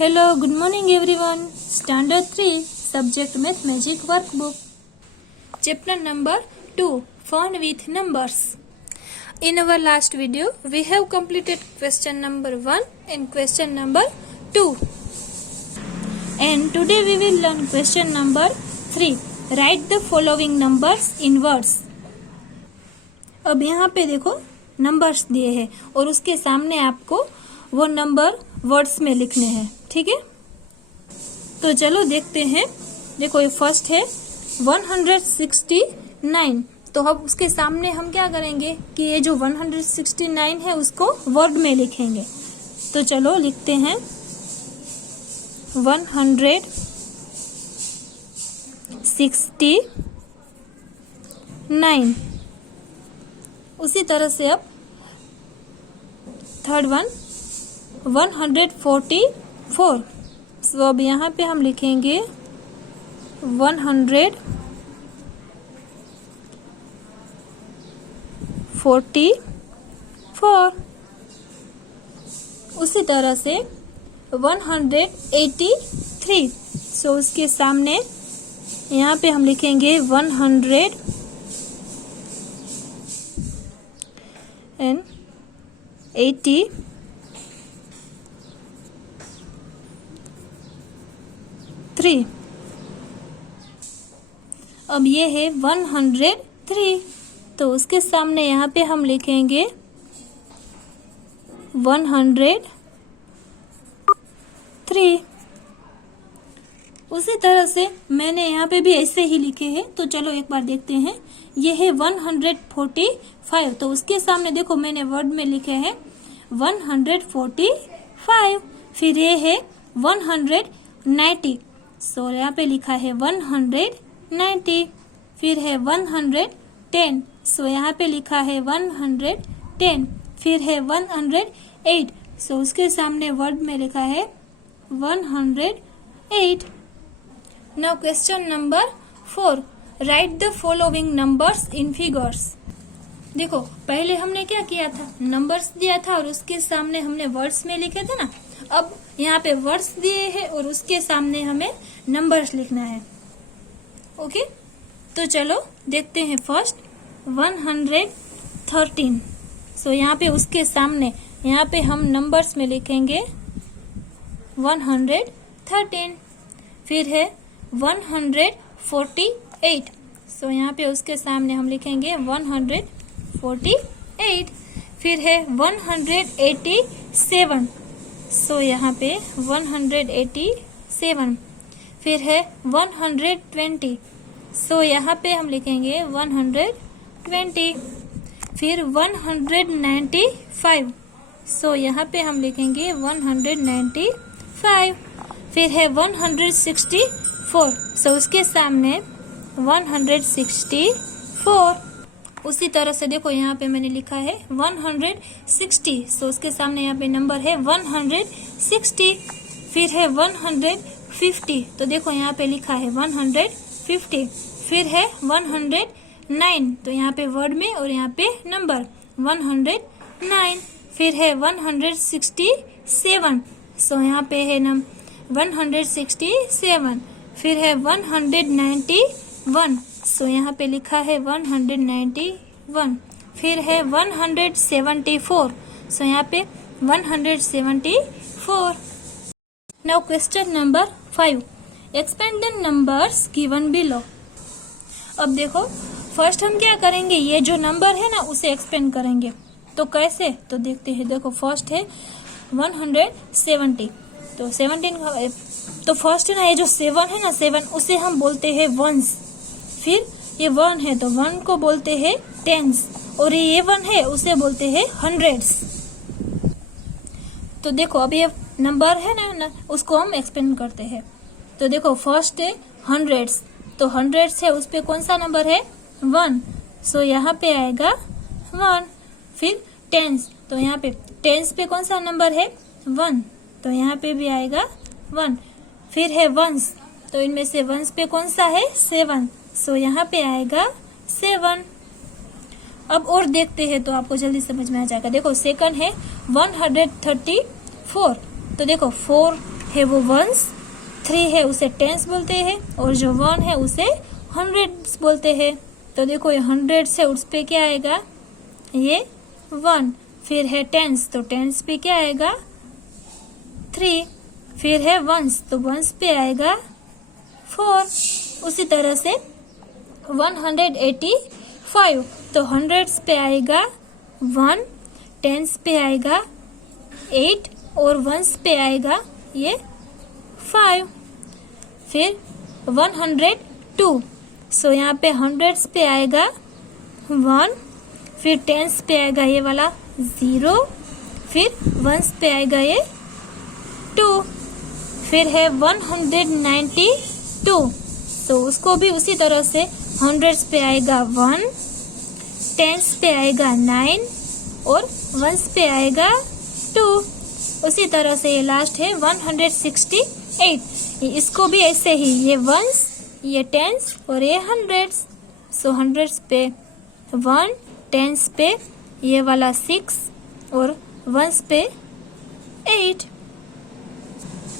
Hello, good morning everyone. Standard 3, Subject Math Magic Workbook. Chapter number 2, Fun with Numbers. In our last video, we have completed question number 1 and question number 2. And today we will learn question number 3. Write the following numbers in words. अब यहाँ पे देखो numbers दिए हैं और उसके सामने आपको वो नंबर वर्ड्स में लिखने हैं, ठीक है। तो चलो देखते हैं। देखो ये फर्स्ट है 169। तो अब उसके सामने हम क्या करेंगे कि ये जो 169 है उसको वर्ड में लिखेंगे। तो चलो लिखते हैं 169। उसी तरह से अब थर्ड वन 144। सो अब यहाँ पे हम लिखेंगे 144। उसी तरह से 183। सो उसके सामने यहाँ पे हम लिखेंगे 183। अब ये है 103। तो उसके सामने यहाँ पे हम लिखेंगे 103। उसी तरह से मैंने यहाँ पे भी ऐसे ही लिखे हैं। तो चलो एक बार देखते हैं। ये है 145। तो उसके सामने देखो मैंने वर्ड में लिखे हैं 145। फिर ये है 190। सो यहाँ पे लिखा है 190। फिर है 110। सो यहाँ पे लिखा है 110। फिर है 108। सो उसके सामने वर्ड में लिखा है 108। Now question number 4, right the following numbers in figures. देखो पहले हमने क्या किया था, नंबर्स दिया था और उसके सामने हमने वर्ड्स में लिखे थे ना। अब यहाँ पे वर्ड्स दिए हैं और उसके सामने हमें नंबर्स लिखना है। ओके, तो चलो देखते हैं। फर्स्ट 113। सो यहाँ पे उसके सामने यहाँ पे हम नंबर्स में लिखेंगे 113। फिर है 148। सो यहाँ पे उसके सामने हम लिखेंगे 148। फिर है 187। सो यहाँ पे 187। फिर है 120। सो यहाँ पे हम लिखेंगे 120। फिर 195। सो यहाँ पे हम लिखेंगे 195। फिर है 164। सो उसके सामने 164। उसी तरह से देखो यहाँ पे मैंने लिखा है 160। सो उसके सामने यहाँ पे नंबर है 160। फिर है 150। तो देखो यहाँ पे लिखा है 150। फिर है 109। तो यहाँ पे वर्ड में और यहाँ पे नंबर 109। फिर है 167। सो यहाँ पे है 167। फिर है 191। सो यहाँ पे लिखा है 191। फिर है 174। सो यहाँ पे 174। Now question number 5, expand the numbers given below. अब देखो फर्स्ट हम क्या करेंगे, ये जो नंबर है ना उसे एक्सपेंड करेंगे। तो कैसे, तो देखते हैं। देखो फर्स्ट है 170। तो 17 तो फर्स्ट है ना, ये जो 7 है ना, 7 उसे हम बोलते हैं वंस। फिर ये 1 है तो 1 को बोलते हैं टेंस। और ये 1 है उसे बोलते हैं हंड्रेड्स। तो देखो अब ये नंबर है ना उसको हम एक्सपेंड करते हैं। तो देखो फर्स्ट है हंड्रेड्स। तो हंड्रेड्स है उस पे कौन सा नंबर है 1। सो यहाँ पे आएगा 1। फिर टेंस। तो यहाँ पे टेंस पे कौन सा नंबर है 1। तो यहाँ पे भी आएगा 1। फिर है वंस। तो इनमें से वंस पे कौन सा है 7। सो यहाँ पे आएगा 7। अब और देखते हैं तो आपको जल्दी समझ में आ जाएगा। देखो सेकंड है 134। तो देखो 4 है वो वंस, 3 है उसे टेंस बोलते हैं, और जो 1 है उसे हंड्रेड्स बोलते हैं। तो देखो ये हंड्रेड्स है, उस पे क्या आएगा, ये 1। फिर है टेंस, तो टेंस पे क्या आएगा, 3। फिर है वंस, तो वंस पे आएगा 4। उसी तरह से 185, तो हंड्रेड्स पे आएगा 1, टेंस पे आएगा 8 और वंस पे आएगा ये 5। फिर 102, सो यहाँ पे हंड्रेड्स पे आएगा 1, फिर टेंस पे आएगा ये वाला 0, फिर वंस पे आएगा ये 2। फिर है 192, तो उसको भी उसी तरह से हंड्रेड्स पे आएगा 1, टेंस पे आएगा 9 और वंस पे आएगा 2। उसी तरह से ये लास्ट है 168, इसको भी ऐसे ही, ये वंस, ये टेंस और ये हंड्रेड्स। सो हंड्रेड्स पे 1, टेंस पे ये वाला 6 और वंस पे 8।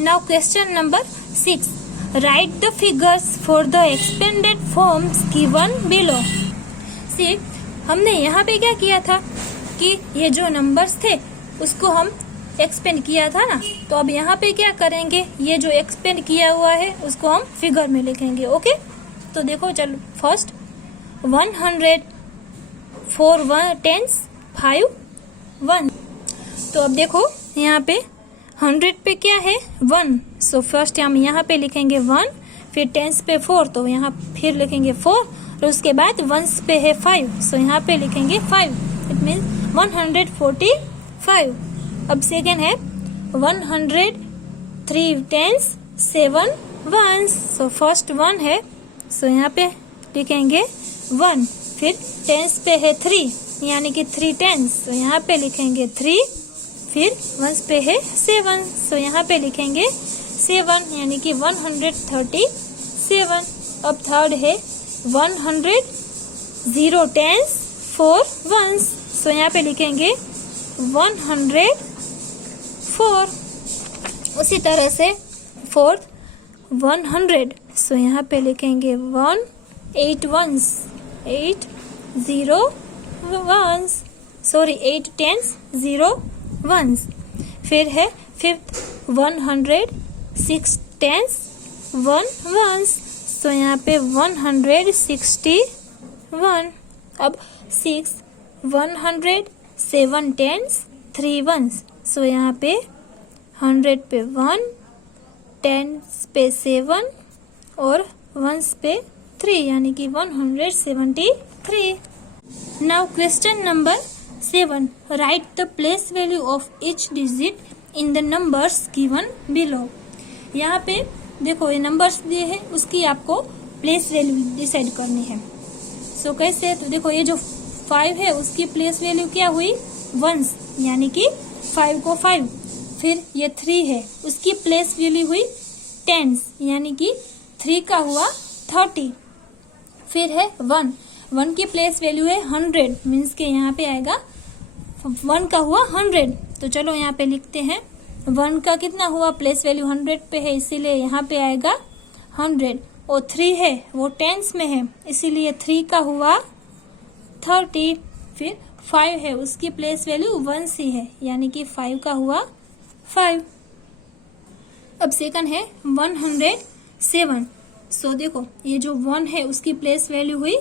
Now question number 6, write the figures for the expanded forms given below. See, हमने यहाँ पे क्या किया था कि ये जो नंबर्स थे उसको हम एक्सपेंड किया था ना, तो अब यहाँ पे क्या करेंगे, ये जो एक्सपेंड किया हुआ है उसको हम फिगर में लिखेंगे। ओके, तो देखो चलो, फर्स्ट 100, 4 टेंस, 5 1। तो अब देखो यहाँ पे 100 पे क्या है 1, सो फर्स्ट हम यहाँ पे लिखेंगे 1, फिर टेंस पे 4, तो यहाँ फिर लिखेंगे 4, और उसके बाद वंस पे है 5, सो यहाँ पे लिखेंगे 5। It means 145। अब सेकेंड है 103 टेंस, 7 वंस, सो फर्स्ट 1 है, सो यहाँ पे लिखेंगे 1, फिर टेंस पे है 3 यानी कि 3 टेंस, सो यहाँ पे लिखेंगे 3, फिर वंस पे है 7, सो यहाँ पे लिखेंगे 7 यानी कि 137। अब थर्ड है 100 टेंस, 4 वंस, सो यहाँ पे लिखेंगे 104। उसी तरह से फोर्थ 100, सो यहाँ पे लिखेंगे 8 वंस, 8 टेंस, 0 वंस। फिर है फिफ्थ 106 टेंस, 1 वंस, सो यहाँ पे 161। अब 6 107 टेंस, 3 वंस, सो यहाँ पे 100 पे 1, टेंस पे 7 और वंस पे 3 यानी कि 173। Now question number 7, right the place value of each digit in the numbers given below. यहाँ पे देखो ये नंबर्स दिए हैं, उसकी आपको प्लेस वैल्यू डिसाइड करनी है। सो कैसे, तो देखो ये जो 5 है उसकी प्लेस वैल्यू क्या हुई, वंस, यानी कि 5 को 5। फिर ये 3 है, उसकी प्लेस वैल्यू हुई टेंस, यानी कि 3 का हुआ 30। फिर है 1 की प्लेस वैल्यू है 100, मीन्स के यहाँ पे आएगा 1 का हुआ 100। तो चलो यहाँ पे लिखते हैं 1 का कितना हुआ, प्लेस वैल्यू 100 पे है, इसीलिए यहाँ पे आएगा 100। और 3 है वो टेंस में है, इसीलिए 3 का हुआ 30। फिर 5 है, उसकी प्लेस वैल्यू 1 ही है, यानी कि 5 का हुआ 5। अब सेकंड है 107। सो देखो ये जो 1 है उसकी प्लेस वैल्यू हुई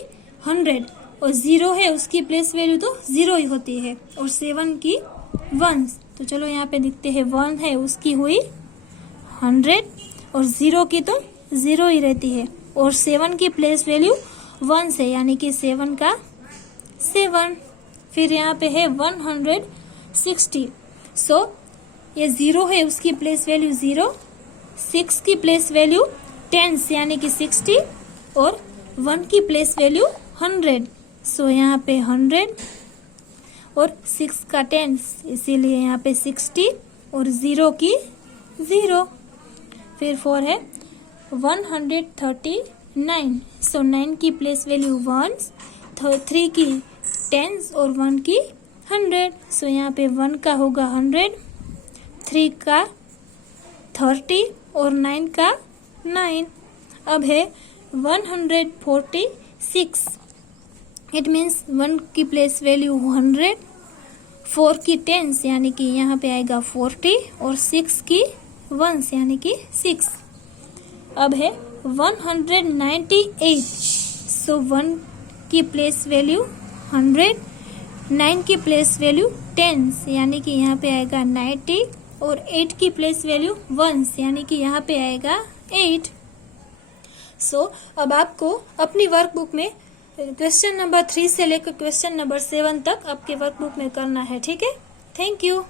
100, और 0 है उसकी प्लेस वैल्यू तो 0 ही होती है, और 7 की 1। तो चलो यहाँ पे लिखते हैं 1 है उसकी हुई 100 और 0 की तो 0 ही रहती है, और 7 की प्लेस वैल्यू 1 है, यानी कि 7 का 7। फिर यहाँ पे है 160। सो ये 0 है उसकी प्लेस वैल्यू 0, 6 की प्लेस वैल्यू 10 यानी कि 60, और 1 की प्लेस वैल्यू 100। सो यहाँ पे 100 और 6 का 10, इसीलिए यहाँ पे 60 और 0 की 0। फिर 4 है 139। सो 9 की प्लेस वैल्यू 1, 3 की 10 और 1 की 100। सो यहाँ पे 1 का होगा 100, 3 का 30 और 9 का 9। अब है 146, इट मीन्स 1 की प्लेस वैल्यू 100, 4 की टेंस यानी कि यहाँ पे आएगा 40 और 6 की वंस यानी कि 6। अब है 198, सो 1 की प्लेस वैल्यू 100, 9 की प्लेस वैल्यू टेंस यानी कि यहाँ पे आएगा 90 और 8 की प्लेस वैल्यू वंस यानी कि यहाँ पे आएगा 8। सो अब आपको अपनी वर्कबुक में क्वेश्चन नंबर 3 से लेकर क्वेश्चन नंबर 7 तक आपके वर्कबुक में करना है, ठीक है। Thank you.